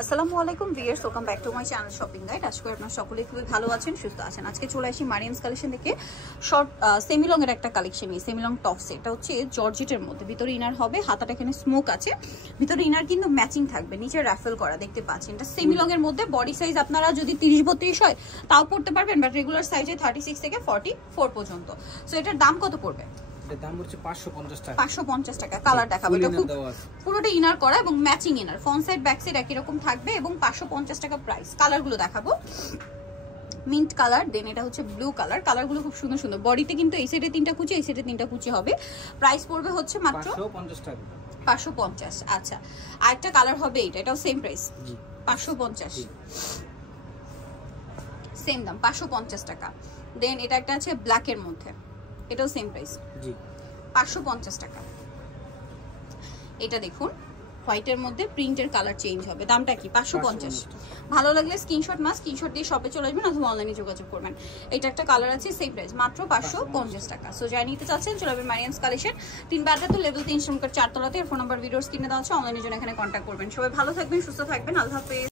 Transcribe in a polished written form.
আসসালামু আলাইকুম viewers, welcome back to my channel shopping guide. আজকে আপনারা সকলেই খুবই ভালো আছেন, সুস্থ আছেন। আজকে চলে আসি মারিয়ামস কালেকশন থেকে শর্ট সেমি লং এর একটা কালেকশন নিয়ে। সেমি লং টপস, এটা হচ্ছে জর্জেটের মধ্যে, ভিতরে ইনার হবে, হাতাটা এখানে স্মোক আছে, ভিতরে ইনার কিন্তু ম্যাচিং থাকবে, নিচে রাফেল করা দেখতে পাচ্ছেন। এটা সেমি লং এর মধ্যে, বডি সাইজ আপনারা যদি 30-32 হয় তাও পড়তে পারবেন, বাট রেগুলার সাইজে 36 থেকে 44 পর্যন্ত। সো এটার দাম কত পড়বে? দাম হচ্ছে 550 টাকা। 550 টাকা। কালার দেখাবো, এটা খুব পুরোটা ইনার করা এবং matching inner, front side back side একই রকম থাকবে এবং 550 টাকা প্রাইস। কালারগুলো দেখাবো, মিন্ট কালার, দেন এটা হচ্ছে ব্লু কালার। কালারগুলো খুব সুন্দর সুন্দর। বডিতে কিন্তু এই সাইডে 3টা কুচি, এই সাইডে 3টা কুচি হবে। প্রাইস পড়বে হচ্ছে মাত্র 550 টাকা। 550। আচ্ছা, আরেকটা কালার হবে এটা, এটাও সেম প্রাইস, 550, সেম দাম 550 টাকা। দেন এটা একটা আছে ব্ল্যাক এর মধ্যে, এটাও সেম প্রাইস, জি 550 টাকা। এটা দেখুন হোয়াইটের মধ্যে প্রিন্টের কালার চেঞ্জ হবে, দামটা কি? 550। ভালো লাগলে স্ক্রিনশট স্ক্রিনশট দিয়ে শপে চলে আসবেন অথবা অনলাইনে যোগাযোগ করবেন। এটা একটা কালার আছে, সেম প্রাইস, মাত্র 550 টাকা। সো যাই নিতে চাচ্ছেন চলে আসবেন মারিয়ামস কালেকশন, 3 বারটা তো লেভেল 3 শ্রমকার 4 তলাতে। ফোন নাম্বার ভিডিওর স্ক্রিনে দেওয়া আছে, অনলাইনের জন্য এখানে কন্ট্যাক্ট করবেন। সবাই ভালো থাকবেন, সুস্থ থাকবেন, আল্লাহ হাফেজ।